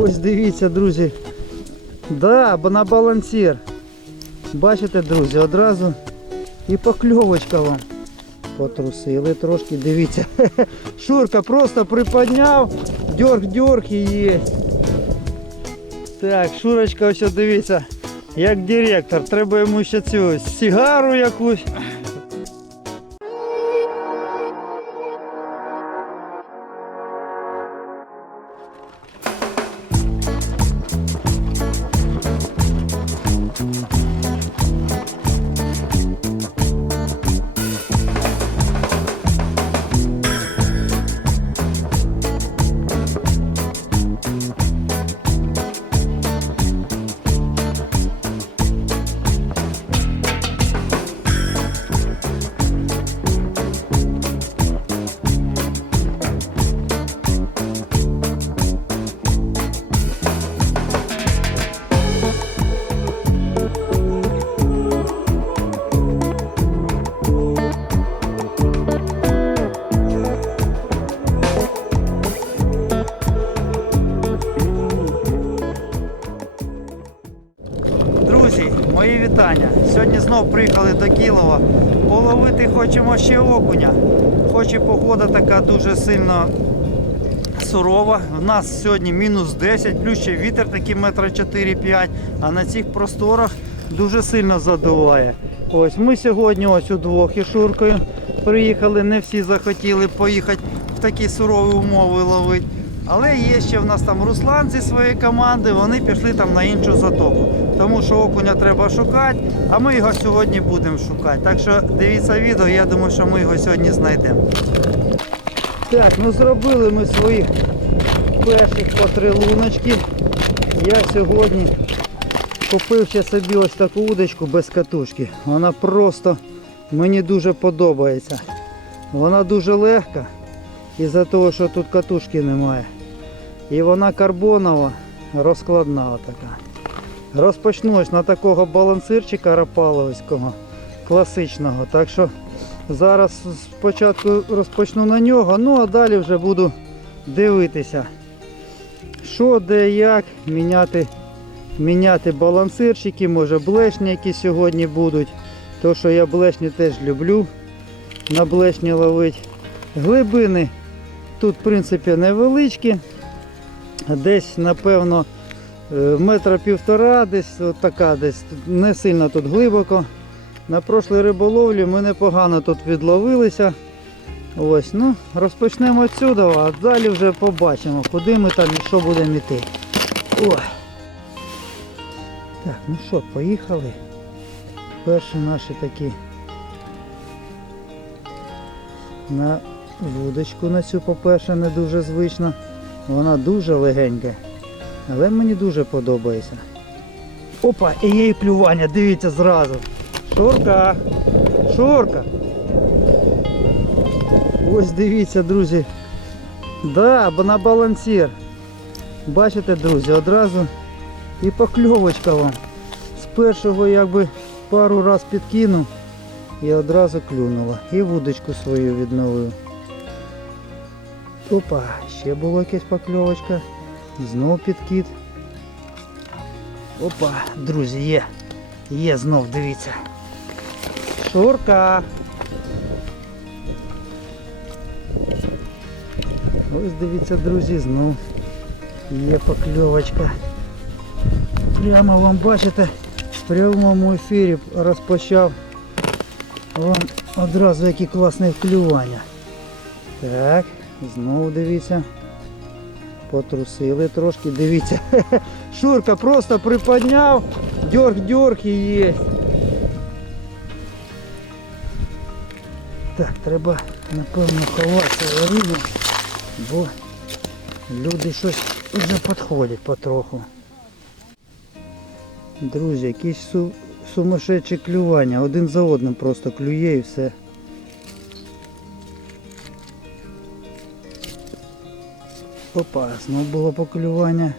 Ось дивіться, друзі. Да, бо на балансір. Бачите, друзі, одразу і покльовочка вам. Потрусили трошки, дивіться. Шурка просто приподняв, дьорг-дьорг і є. Так, Шурочка, ось дивіться, як директор. Треба йому ще цю сигару якусь. Мої вітання. Сьогодні знов приїхали до Кілова. Половити хочемо ще окуня. Хоч і погода така дуже сильно сурова. У нас сьогодні мінус 10, плюс ще вітер такий метра 4-5, а на цих просторах дуже сильно задуває. Ось ми сьогодні ось удвох із Шуркою приїхали. Не всі захотіли поїхати в такі сурові умови ловити. Але є ще в нас там Руслан зі своєї команди, вони пішли там на іншу затоку. Тому що окуня треба шукати, а ми його сьогодні будемо шукати. Так що дивіться відео, я думаю, що ми його сьогодні знайдемо. Так, ну зробили ми своїх перших по три луночки. Я сьогодні купив ще собі ось таку удочку без катушки. Вона просто мені дуже подобається. Вона дуже легка із-за того, що тут катушки немає. І вона карбонова, розкладна така. Розпочну ось на такого балансирчика рапаловського, класичного. Так що зараз спочатку розпочну на нього, ну а далі вже буду дивитися, що, де, як міняти, міняти балансирчики, може блешні, які сьогодні будуть. То, що я блешні теж люблю на блешні ловити. Глибини тут, в принципі, невеличкі. Десь, напевно, метра півтора, десь от така десь, не сильно тут глибоко. На прошлій риболовлі ми непогано тут відловилися. Ось, ну, розпочнемо відсюди, а далі вже побачимо, куди ми там і що будемо йти. О. Так, ну що, поїхали. Перші наші такі на вудочку на цю, по-перше, не дуже звична. Вона дуже легенька. Але мені дуже подобається. Опа, і є і клювання, дивіться зразу. Шурка! Шурка! Ось дивіться, друзі. Да, на балансір. Бачите, друзі, одразу і покльовочка вам. З першого якби пару раз підкинув і одразу клюнула. І вудочку свою відновив. Опа, ще була якась покльовочка. Знов підкид. Опа, друзі, є. Є знов, дивіться. Шурка. Ось дивіться, друзі, знов є покльовочка. Прямо вам бачите, в прямому ефірі розпочав вам одразу які класне вклювання. Так, знову дивіться. Потрусили трошки, дивіться. Шурка просто приподняв, дьорг-дьорг і є. Так, треба напевно ховатися в рибу, бо люди щось вже підходять потроху. Друзі, якісь су сумасшедші клювання, один за одним просто клює і все. Опа, знов було поклювання.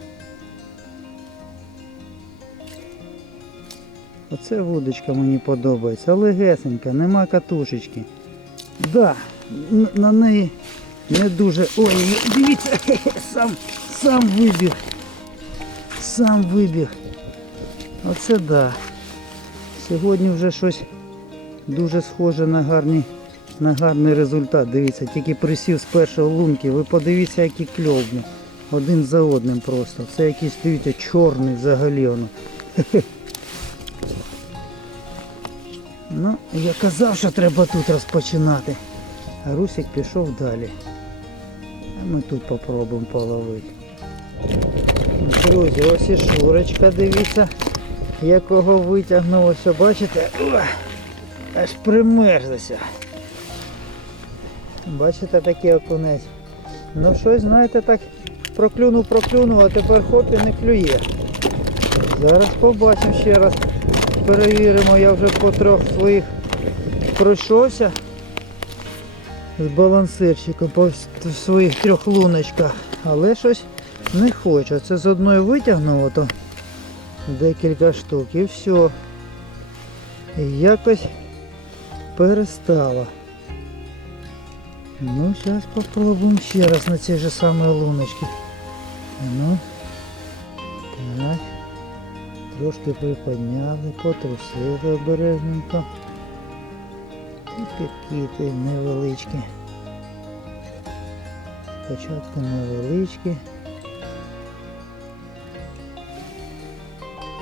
Оце вудочка мені подобається, легесенька, нема катушечки. Да, на неї не дуже... Ой, дивіться, сам, сам вибіг. Сам вибіг. Оце да. Сьогодні вже щось дуже схоже на гарний, на гарний результат. Дивіться, тільки присів з першого лунки. Ви подивіться, які кльовні. Один за одним просто. Це якийсь, дивіться, чорний взагалі воно. Ну, я казав, що треба тут розпочинати. А Русик пішов далі. А ми тут попробуємо половити. Друзі, ось і Шурочка, дивіться, якого витягнув. Ось, бачите? Аж примерзлися. Бачите такий окунець. Ну щось, знаєте, так проклюнув, проклюнув, а тепер хоп і не клює. Зараз побачимо ще раз. Перевіримо, я вже по трьох своїх пройшовся з балансирчиком по своїх трьох луночках, але щось не хочу. Це з одної витягнув ото декілька штук і все. Якось перестало. Ну, зараз спробуємо ще раз на цій же самій луночці. Ну, так. Трошки приподняли, потрусили обережненько. І підкіти невеличкі. Спочатку невеличкі.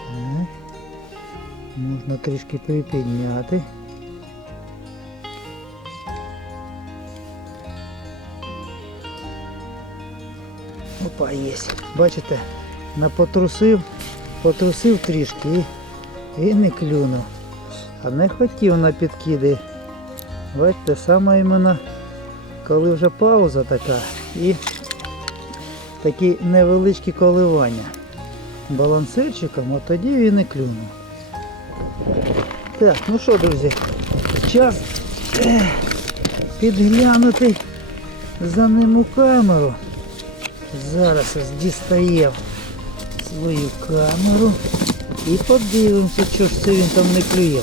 Так. Можна трішки припідняти. Опа, є. Бачите, напотрусив, потрусив трішки і, не клюнув. А не хотів на підкиди. Бачите, саме іменно, коли вже пауза така і такі невеличкі коливання балансирчиком, от тоді він і клюнув. Так, ну що, друзі, час підглянути за ним у камеру. Зараз ось дістаємо свою камеру і подивимося, що ж це він там не клює.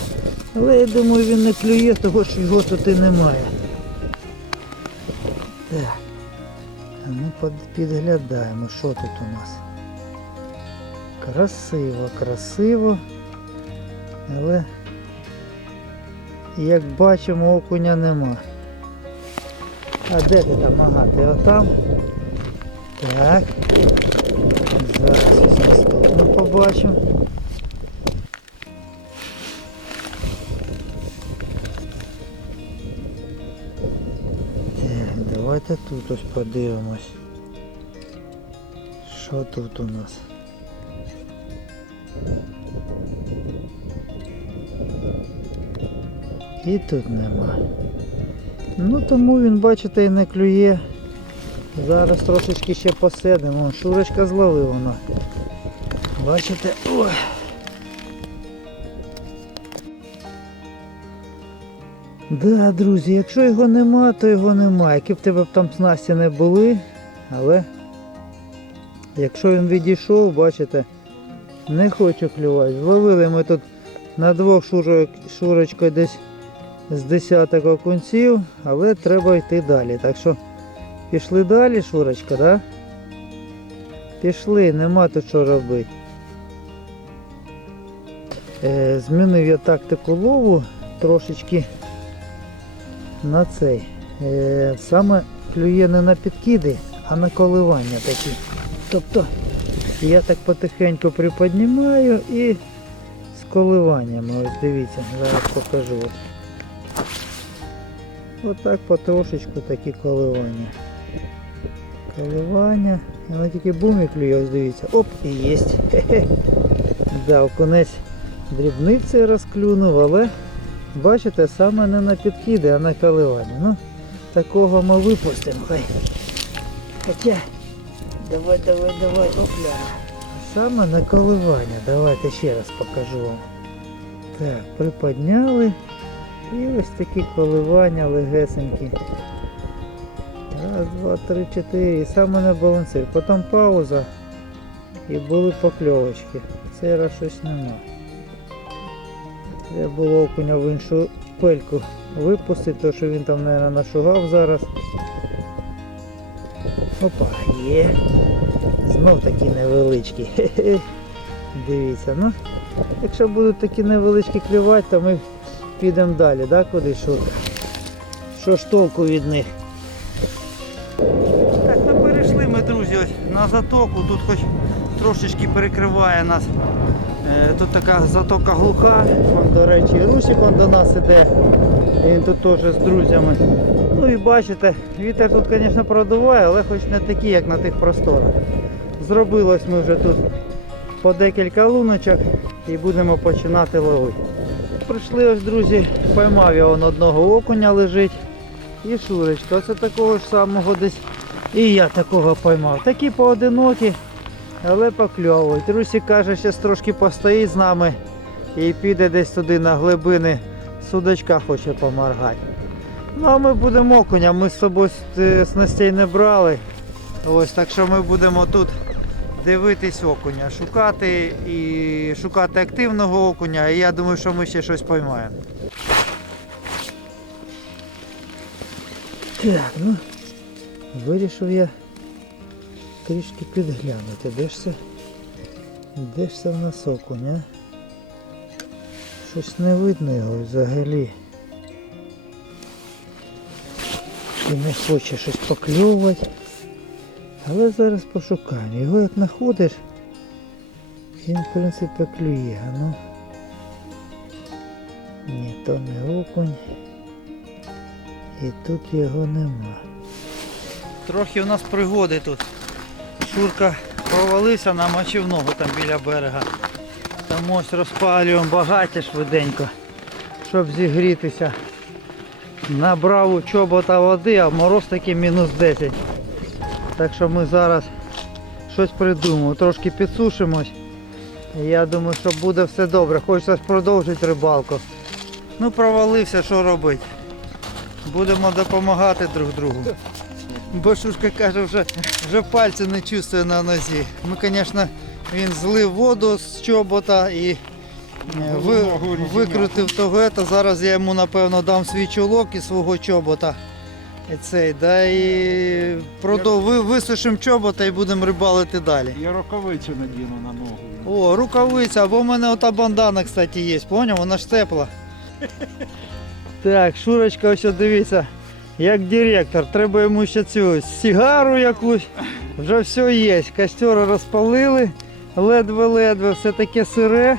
Але я думаю, він не клює, того що його тут і немає. Так. А ми підглядаємо, що тут у нас. Красиво, красиво. Але як бачимо, окуня нема. А де ти там ага? Ти отам? Так. Зараз ось наступну побачимо. Давайте тут ось подивимось. Що тут у нас? І тут нема. Ну тому він, бачите, і не клює. Зараз трошечки ще посидимо. Шурочка зловив вона. Бачите? Ой. Да, друзі, якщо його нема, то його нема. Які б тебе б там снасті не були, але якщо він відійшов, бачите, не хочу клювати. Зловили ми тут на двох шурок, шурочкою десь з десяток окунців, але треба йти далі. Так що Пішли далі, Шурочка, да? Пішли, нема тут що робити. Е, змінив я тактику лову трошечки на цей. Е, саме клює не на підкиди, а на коливання такі. Тобто я так потихеньку приподнімаю і з коливаннями. Ось дивіться, зараз покажу. Отак потрошечку такі коливання. Коливання. Воно тільки бум і клює, ось дивіться. Оп, і єсть. Хе-хе. Да, окунець дрібницею розклюнув, але бачите, саме не на підкиди, а на коливання. Ну, такого ми випустимо. Хай. Хоча, давай, давай, давай, опля. Саме на коливання. Давайте ще раз покажу вам. Так, приподняли. І ось такі коливання легесенькі. Раз, два, три, чотири. І саме на балансир. Потім пауза і були покльовочки. Цей раз щось нема. Треба було окуня в іншу пельку випустити, тому що він там, мабуть, нашугав зараз. Опа, є. Знов такі невеличкі. Хе-хе. Дивіться, ну. Якщо будуть такі невеличкі клювати, то ми підемо далі, да, куди що? Що ж толку від них? Так, ну перейшли ми, друзі, ось на затоку. Тут хоч трошечки перекриває нас. Е, Тут така затока глуха. Вон, до речі, Русик он до нас іде. Він тут теж з друзями. Ну і бачите, вітер тут, звісно, продуває, але хоч не такий, як на тих просторах. Зробилось ми вже тут по декілька луночок і будемо починати ловити. Прийшли ось, друзі, поймав я он одного окуня лежить. І шурочка, оце такого ж самого десь. І я такого поймав. Такі поодинокі, але покльовують. Русі каже, ще трошки постоїть з нами і піде десь туди на глибини судачка хоче поморгати. Ну а ми будемо окуня, ми з собою е, снастей не брали. Ось так що ми будемо тут дивитись окуня, шукати і шукати активного окуня. І я думаю, що ми ще щось поймаємо. Так, ну вирішив я трішки підглянути. Де ж це? Де ж це в нас окунь, а? Щось не видно його взагалі. І не хоче щось покльовувати. Але зараз пошукаємо. Його як знаходиш, він в принципі клює, ну. Ні, то не окунь. І тут його нема. Трохи у нас пригоди тут. Шурка провалився, намочив ногу там біля берега. Там ось розпалюємо багаття швиденько, щоб зігрітися. Набрав у чобота води, а мороз таки мінус 10. Так що ми зараз щось придумаємо, трошки підсушимось. Я думаю, що буде все добре. Хочеться продовжити рибалку. Ну провалився, що робити. Будемо допомагати друг другу. Бо Шушка каже, вже, вже пальці не чувствує на нозі. Ми, звісно, він злив воду з чобота і е, ви, викрутив того. То зараз я йому напевно дам свій чулок і свого чобота. І цей, да, і продов... ви, висушимо чобота і будемо рибалити далі. Я рукавицю надіну на ногу. О, рукавиця, або в мене ота бандана, кстати, є, поняв? Вона ж тепла. Так, Шурочка, ось дивіться, як директор, треба йому ще цю сигару якусь. Вже все є. Костер розпалили, ледве-ледве, все таке сире,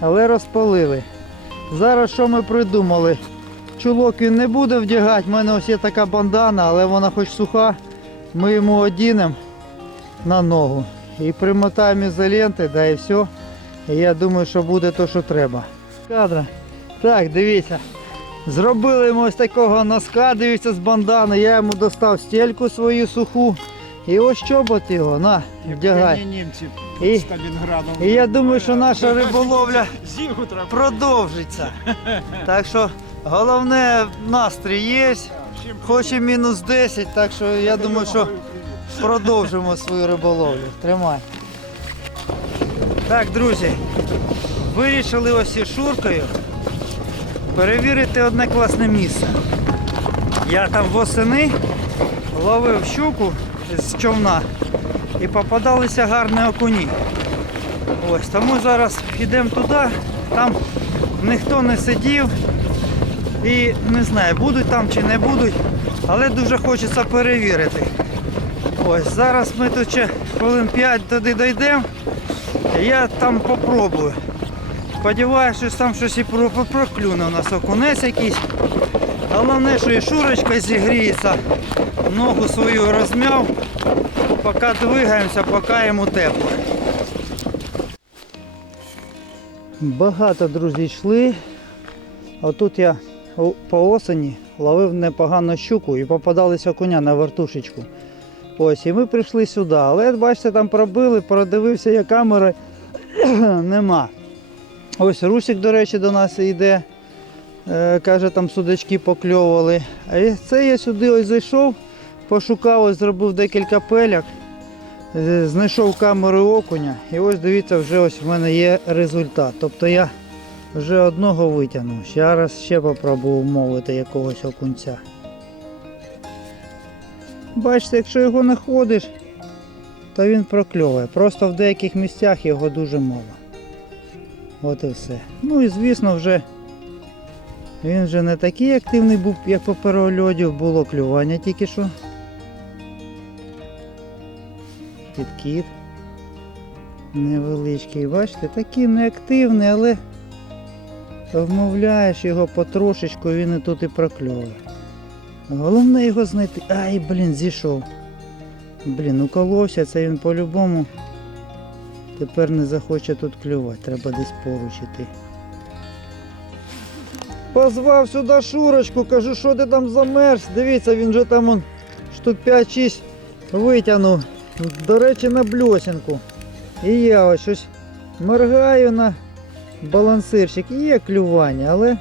але розпалили. Зараз що ми придумали? Чулок він не буде вдягати, в мене ось є така бандана, але вона хоч суха. Ми йому одінемо на ногу і примотаємо ізоленти, да і все. І я думаю, що буде то, що треба. Кадра. Так, дивіться. Зробили йому ось такого носка, дивіться, з бандани. Я йому достав стельку свою суху. І ось чобот його, на, вдягай. німці І- І я думаю, що наша риболовля продовжиться. Так що головне настрій є. Хоч і мінус 10, так що я думаю, що продовжимо свою риболовлю. Тримай. Так, друзі, вирішили ось із Шуркою перевірити одне класне місце. Я там восени ловив щуку з човна і попадалися гарні окуні. Ось, тому зараз йдемо туди, там ніхто не сидів, і не знаю, будуть там чи не будуть, але дуже хочеться перевірити. Ось, зараз ми тут ще хвилин 5 туди дійдемо. Я там попробую. Сподіваюся, що там щось і про- про- проклюне у нас окунець якийсь. Головне, що і шурочка зігріється, ногу свою розм'яв, поки двигаємося, поки йому тепло. Багато друзі йшли. А тут я по осені ловив непогану щуку і попадалися коня на вертушечку. Ось, і ми прийшли сюди. Але бачите, там пробили, продивився, я камери нема. Ось Русик, до речі, до нас йде. Е, каже, там судачки покльовували. А це я сюди ось зайшов, пошукав, ось зробив декілька пеляк, знайшов камеру окуня. І ось дивіться, вже ось в мене є результат. Тобто я вже одного витягнув. Зараз ще попробую мовити якогось окунця. бачите, якщо його знаходиш, то він прокльовує. Просто в деяких місцях його дуже мало. От і все. Ну і звісно вже він вже не такий активний був, як по переольоді, було клювання тільки що. Підкіт. Невеличкий, бачите, такий неактивний, але вмовляєш його потрошечку, він і тут і прокльовує. Головне його знайти. Ай, блін, зійшов. Блін, уколовся, це він по-любому. Тепер не захоче тут клювати, треба десь поруч іти. Позвав сюди Шурочку, кажу, що ти там замерз. Дивіться, він вже там он, штук 5-6 витягнув. До речі, на бльосінку. І я ось щось моргаю на балансирчик. Є клювання, але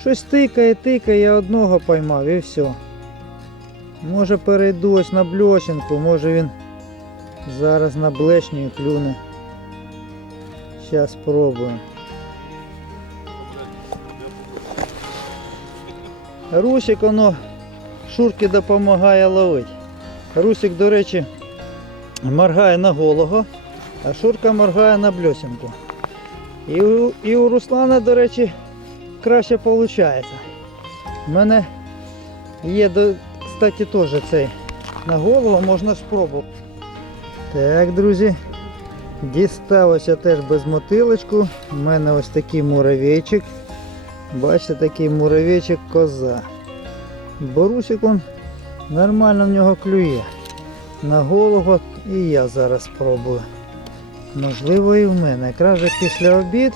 щось тикає, тикає, я одного поймав і все. Може перейду ось на бльосінку, може він зараз на блешню клюне. Зараз спробуємо. Русик воно Шурки допомагає ловити. Русик, до речі, моргає на голого, а Шурка моргає на бльосінку. І у, і у Руслана, до речі, краще виходить. У мене є, кстати, теж цей на голову можна спробувати. Так, друзі, дісталося теж без мотилочку. У мене ось такий муравейчик. Бачите, такий муравейчик коза. Борусик он нормально в нього клює. На голову і я зараз спробую. Можливо і в мене. Якраз же після обід.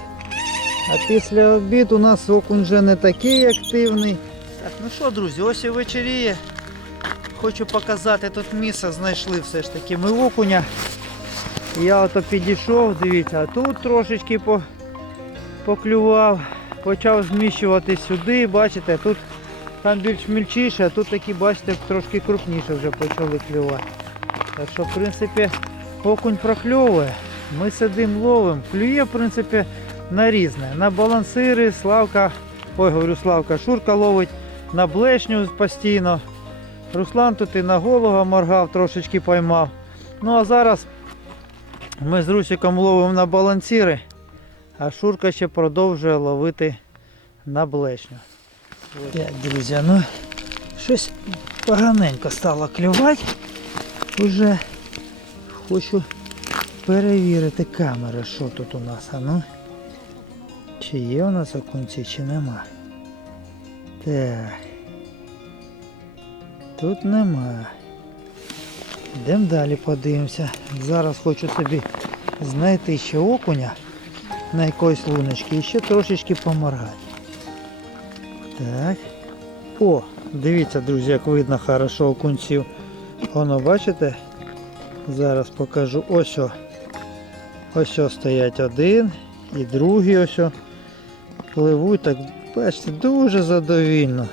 А після обід у нас окунь вже не такий активний. Так, ну що, друзі, ось і вечеріє. Хочу показати, тут місце знайшли все ж таки ми окуня. Я ото підійшов, дивіться, а тут трошечки по, поклював, почав зміщувати сюди, бачите, тут там більш мільчіше, а тут такі, бачите, трошки крупніше вже почали клювати. Так що, в принципі, окунь прокльовує. Ми сидимо ловимо. Клює, в принципі, на різне. На балансири, Славка, ой, говорю, Славка, Шурка ловить на блешню постійно. Руслан тут і на голову моргав, трошечки поймав. Ну а зараз ми з Русиком ловимо на балансири, а Шурка ще продовжує ловити на блешню. Так, друзі, ну щось поганенько стало клювати. Уже хочу перевірити камери, що тут у нас. А ну. Чи є у нас окунці, чи нема. Так. Тут нема. Йдемо далі подивимося. Зараз хочу собі знайти ще окуня на якоїсь луночці і ще трошечки поморгати. Так. О, дивіться, друзі, як видно хорошо окунців. Воно, бачите? Зараз покажу. Ось о. Ось о стоять один і другий ось о. Пливуть так, бачите, дуже задовільно.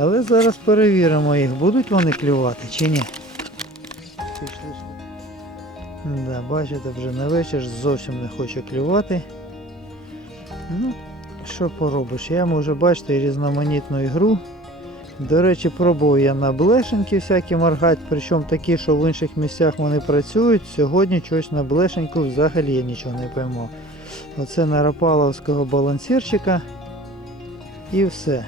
Але зараз перевіримо їх, будуть вони клювати чи ні. Да, бачите, вже на вечір зовсім не хоче клювати. Ну, що поробиш? Я можу бачити різноманітну ігру. До речі, пробував я на блешеньки всякі моргати, причому такі, що в інших місцях вони працюють. Сьогодні щось на блешеньку взагалі я нічого не поймав. Оце на рапаловського балансірчика і все.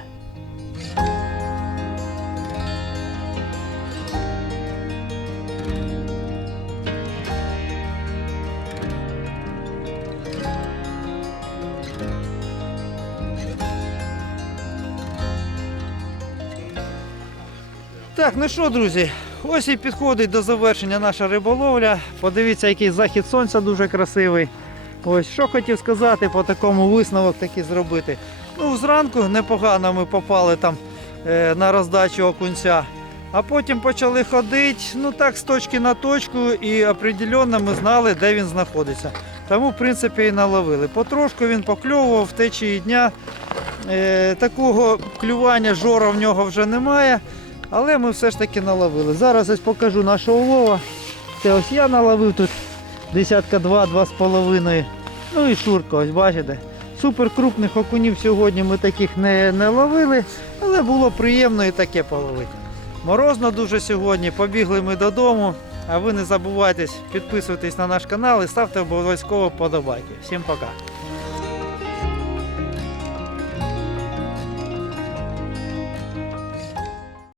Так, ну що, друзі, ось і підходить до завершення наша риболовля. Подивіться, який захід сонця дуже красивий. Ось що хотів сказати по такому висновок такий зробити. Ну, зранку непогано ми попали там е, на роздачу окунця. А потім почали ходити, ну так, з точки на точку, і определенно ми знали, де він знаходиться. Тому, в принципі, і наловили. Потрошку він покльовував в течії дня. Е, такого клювання жора в нього вже немає. Але ми все ж таки наловили. Зараз ось покажу нашого улова. Це ось я наловив тут десятка два, два з половиною. Ну і шурка, ось бачите. Супер крупних окунів сьогодні ми таких не, не ловили, але було приємно і таке половити. Морозно дуже сьогодні. Побігли ми додому. А ви не забувайте підписуйтесь на наш канал і ставте обов'язково подобайки. Всім пока.